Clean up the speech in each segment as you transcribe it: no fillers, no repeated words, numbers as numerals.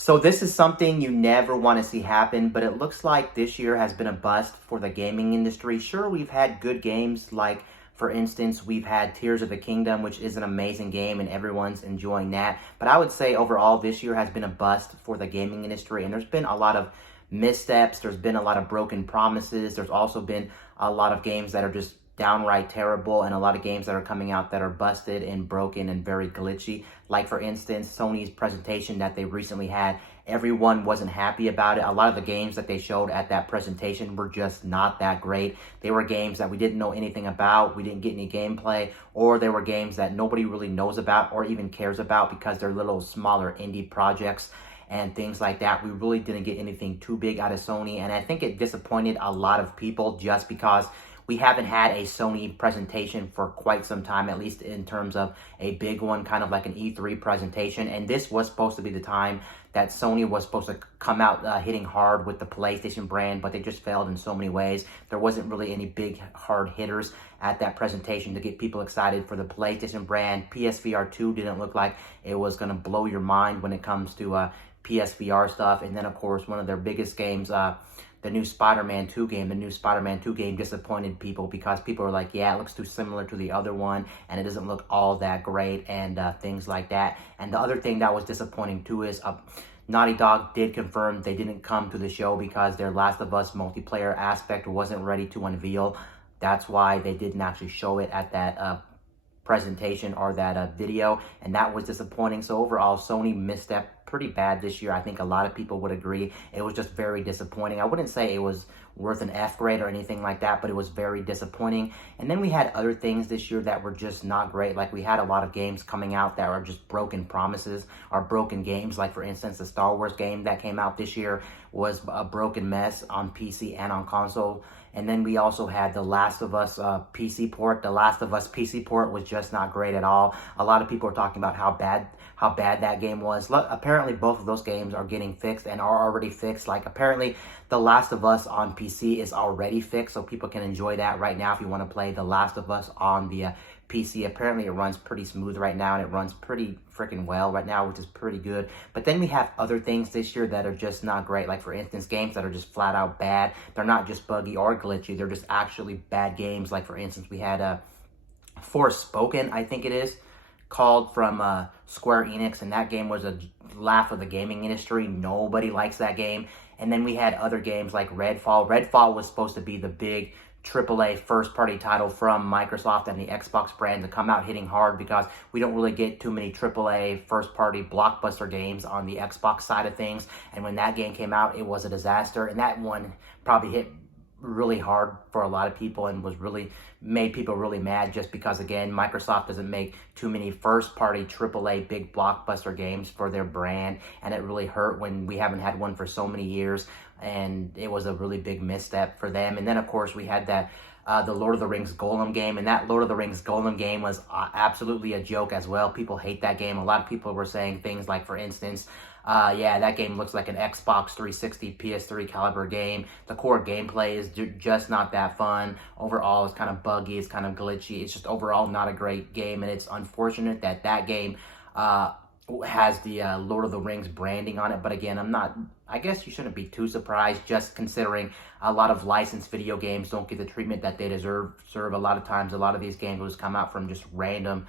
So this is something you never want to see happen, but it looks like this year has been a bust for the gaming industry. Sure, we've had good games like, for instance, we've had Tears of the Kingdom, which is an amazing game and everyone's enjoying that. But I would say overall this year has been a bust for the gaming industry, and there's been a lot of missteps. There's been a lot of broken promises. There's also been a lot of games that are just downright terrible, and a lot of games that are coming out that are busted and broken and very glitchy. Like, for instance, Sony's presentation that they recently had, everyone wasn't happy about it. A lot of the games that they showed at that presentation were just not that great. They were games that we didn't know anything about, we didn't get any gameplay, or they were games that nobody really knows about or even cares about because they're little smaller indie projects and things like that. We really didn't get anything too big out of Sony, and I think it disappointed a lot of people just because we haven't had a Sony presentation for quite some time, at least in terms of a big one, kind of like an E3 presentation. And this was supposed to be the time that Sony was supposed to come out hitting hard with the PlayStation brand, but they just failed in so many ways. There wasn't really any big hard hitters at that presentation to get people excited for the PlayStation brand. PSVR 2 didn't look like it was going to blow your mind when it comes to PSVR stuff. And then, of course, one of their biggest games, the new Spider-Man 2 game. The new Spider-Man 2 game disappointed people because people are like, yeah, it looks too similar to the other one, and it doesn't look all that great, and things like that. And the other thing that was disappointing too is Naughty Dog did confirm they didn't come to the show because their Last of Us multiplayer aspect wasn't ready to unveil. That's why they didn't actually show it at that presentation or that video, and that was disappointing. So overall, Sony misstepped pretty bad this year. I think a lot of people would agree. It was just very disappointing. I wouldn't say it was worth an F grade or anything like that, but it was very disappointing. And then we had other things this year that were just not great. Like, we had a lot of games coming out that are just broken promises or broken games. Like, for instance, the Star Wars game that came out this year was a broken mess on PC and on console. And then we also had the Last of Us PC port. The Last of Us PC port was just not great at all. A lot of people are talking about how bad that game was. Apparently, both of those games are getting fixed and are already fixed. Like, apparently, The Last of Us on PC is already fixed, so people can enjoy that right now if you want to play The Last of Us on the PC. Apparently, it runs pretty smooth right now, and it runs pretty freaking well right now, which is pretty good. But then we have other things this year that are just not great. Like, for instance, games that are just flat out bad. They're not just buggy or glitchy. They're just actually bad games. Like, for instance, we had Forspoken, I think it is called, from Square Enix, and that game was a laugh of the gaming industry. Nobody likes that game. And then we had other games like Redfall. Redfall was supposed to be the big AAA first-party title from Microsoft and the Xbox brand to come out hitting hard, because we don't really get too many AAA first-party blockbuster games on the Xbox side of things. And when that game came out, it was a disaster, and that one probably hit really hard for a lot of people and was really made people really mad, just because, again, Microsoft doesn't make too many first-party AAA big blockbuster games for their brand, and it really hurt when we haven't had one for so many years, and it was a really big misstep for them. And then, of course, we had that the Lord of the Rings Golem game, and that Lord of the Rings Golem game was absolutely a joke as well. People hate that game. A lot of people were saying things like, for instance, yeah, that game looks like an Xbox 360 PS3 caliber game. The core gameplay is just not that fun. Overall, it's kind of buggy, it's kind of glitchy. It's just overall not a great game, and it's unfortunate that that game has the Lord of the Rings branding on it. But again, I guess you shouldn't be too surprised, just considering a lot of licensed video games don't get the treatment that they deserve. A lot of times, a lot of these games will just come out from just random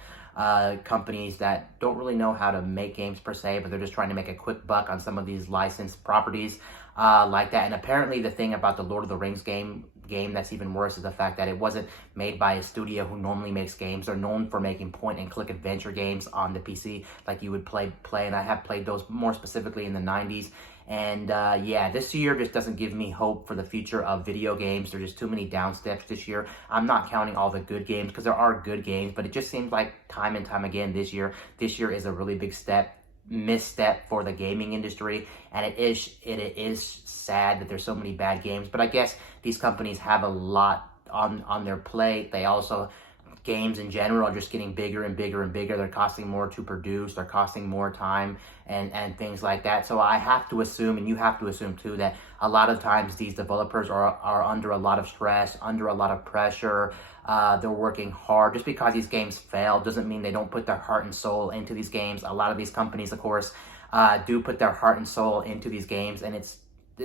companies that don't really know how to make games per se, but they're just trying to make a quick buck on some of these licensed properties like that. And apparently the thing about the Lord of the Rings game that's even worse is the fact that it wasn't made by a studio who normally makes games. They're known for making point-and-click adventure games on the PC, like you would play, and I have played those more specifically in the 90s. And yeah, this year just doesn't give me hope for the future of video games. There's just too many downsteps this year. I'm not counting all the good games, because there are good games, but it just seems like time and time again this year is a really big misstep for the gaming industry, and it is sad that there's so many bad games. But I guess these companies have a lot on their plate. They also, games in general are just getting bigger and bigger and bigger. They're costing more to produce. They're costing more time and things like that. So I have to assume, and you have to assume too, that a lot of times these developers are under a lot of stress, under a lot of pressure. They're working hard. Just because these games fail doesn't mean they don't put their heart and soul into these games. A lot of these companies, of course, do put their heart and soul into these games, and it's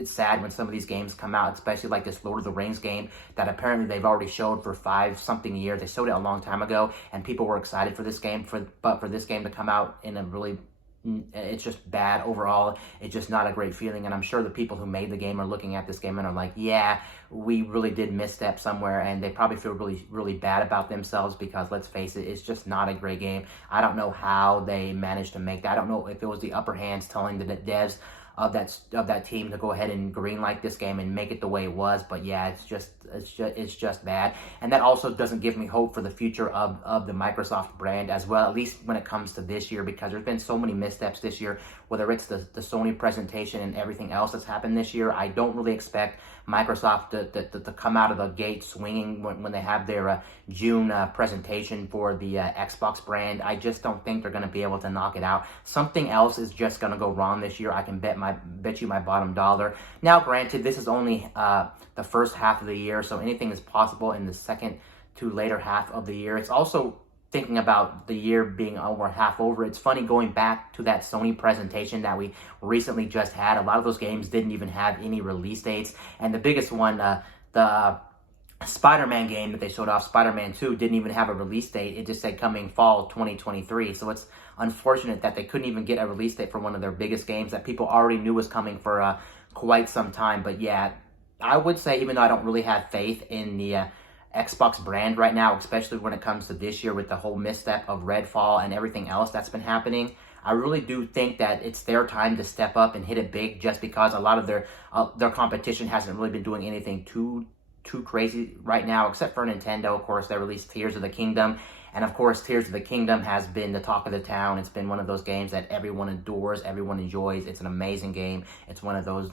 sad when some of these games come out, especially like this Lord of the Rings game that apparently they've already showed for 5-something years. They showed it a long time ago, and people were excited for this game, but for this game to come out in a really, it's just bad overall. It's just not a great feeling, and I'm sure the people who made the game are looking at this game and are like, yeah, we really did misstep somewhere, and they probably feel really, really bad about themselves because, let's face it, it's just not a great game. I don't know how they managed to make that. I don't know if it was the upper hands telling the devs of that team to go ahead and greenlight this game and make it the way it was, but yeah, it's just bad, and that also doesn't give me hope for the future of the Microsoft brand as well, at least when it comes to this year, because there's been so many missteps this year, whether it's the Sony presentation and everything else that's happened this year. I don't really expect Microsoft to come out of the gate swinging when they have their June presentation for the Xbox brand. I just don't think they're going to be able to knock it out. Something else is just going to go wrong this year. I can bet you my bottom dollar. Now, granted, this is only the first half of the year, so anything is possible in the second to later half of the year. It's also thinking about the year being over half over. It's funny going back to that Sony presentation that we recently just had. A lot of those games didn't even have any release dates, and the biggest one, the Spider-Man game that they showed off, Spider-Man 2, didn't even have a release date. It just said coming fall 2023. So it's unfortunate that they couldn't even get a release date for one of their biggest games that people already knew was coming for quite some time. But yeah, I would say, even though I don't really have faith in the Xbox brand right now, especially when it comes to this year with the whole misstep of Redfall and everything else that's been happening, I really do think that it's their time to step up and hit it big, just because a lot of their competition hasn't really been doing anything too crazy right now, except for Nintendo. Of course, they released Tears of the Kingdom, and of course, Tears of the Kingdom has been the talk of the town. It's been one of those games that everyone adores, everyone enjoys. It's an amazing game. It's one of those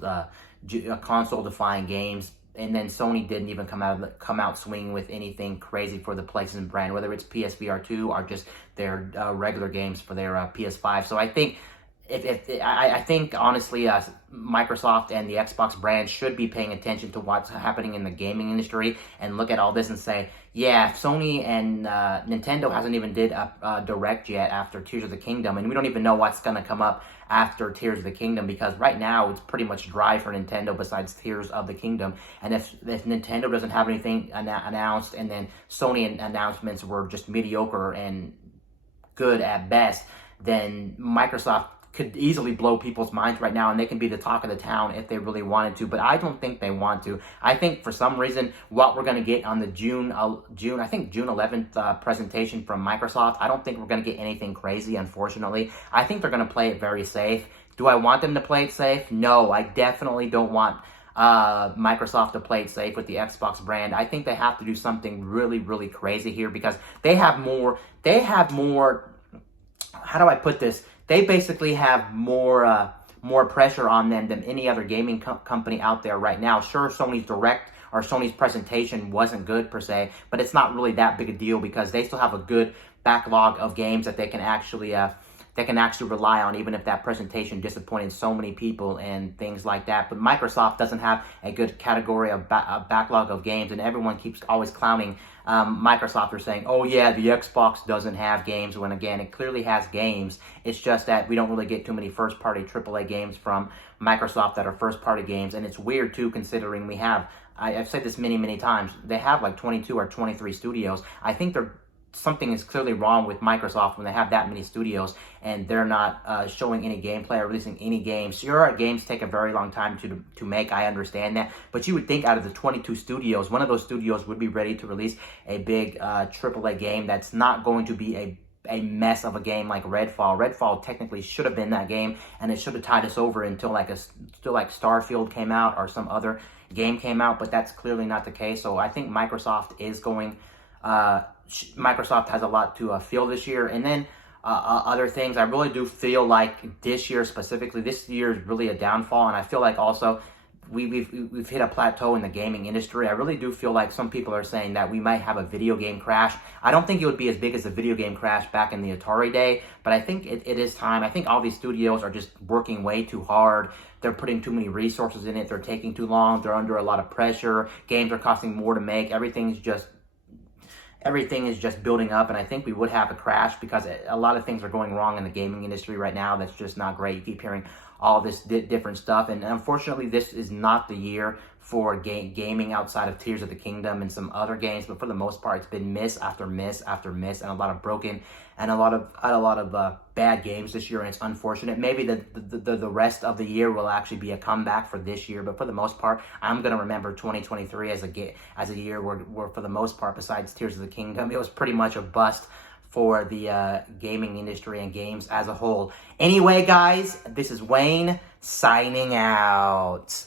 console-defying games. And then Sony didn't even come out swinging with anything crazy for the PlayStation brand, whether it's PSVR 2 or just their regular games for their PS5. So I think I think honestly, Microsoft and the Xbox brand should be paying attention to what's happening in the gaming industry and look at all this and say, yeah, Sony and Nintendo hasn't even did a direct yet after Tears of the Kingdom, and we don't even know what's going to come up after Tears of the Kingdom, because right now it's pretty much dry for Nintendo besides Tears of the Kingdom. And if Nintendo doesn't have anything announced, and then Sony announcements were just mediocre and good at best, then Microsoft could easily blow people's minds right now, and they can be the talk of the town if they really wanted to, but I don't think they want to. I think for some reason, what we're going to get on the June 11th presentation from Microsoft, I don't think we're going to get anything crazy, unfortunately. I think they're going to play it very safe. Do I want them to play it safe? No, I definitely don't want Microsoft to play it safe with the Xbox brand. I think they have to do something really, really crazy here, because they have more, how do I put this? They basically have more pressure on them than any other gaming company out there right now. Sure, Sony's Direct or Sony's presentation wasn't good per se, but it's not really that big a deal because they still have a good backlog of games that they can actually rely on, even if that presentation disappointed so many people and things like that. But Microsoft doesn't have a good category of backlog of games, and everyone keeps always clowning Microsoft for saying, oh yeah, the Xbox doesn't have games, when again, it clearly has games. It's just that we don't really get too many first-party AAA games from Microsoft that are first-party games, and it's weird too, considering we have, I've said this many, many times, they have like 22 or 23 studios. I think something is clearly wrong with Microsoft when they have that many studios and they're not showing any gameplay or releasing any games. Sure, games take a very long time to make, I understand that, but you would think out of the 22 studios, one of those studios would be ready to release a big AAA game that's not going to be a mess of a game like Redfall. Redfall technically should have been that game, and it should have tied us over until like Starfield came out or some other game came out, but that's clearly not the case. So I think Microsoft is going... Microsoft has a lot to feel this year. And then other things, I really do feel like this year specifically, this year is really a downfall, and I feel like also we've hit a plateau in the gaming industry. I really do feel like some people are saying that we might have a video game crash. I don't think it would be as big as the video game crash back in the Atari day, but I think it is time. I think all these studios are just working way too hard. They're putting too many resources in it. They're taking too long. They're under a lot of pressure. Games are costing more to make. Everything's just... everything is just building up, and I think we would have a crash because a lot of things are going wrong in the gaming industry right now. That's just not great. You keep hearing all this different stuff, and unfortunately, this is not the year for gaming outside of Tears of the Kingdom and some other games. But for the most part, it's been miss after miss after miss, and a lot of broken and a lot of bad games this year. And it's unfortunate. Maybe the rest of the year will actually be a comeback for this year, but for the most part, I'm gonna remember 2023 as a year where for the most part, besides Tears of the Kingdom, it was pretty much a bust for the gaming industry and games as a whole. Anyway, guys, this is Wayne signing out.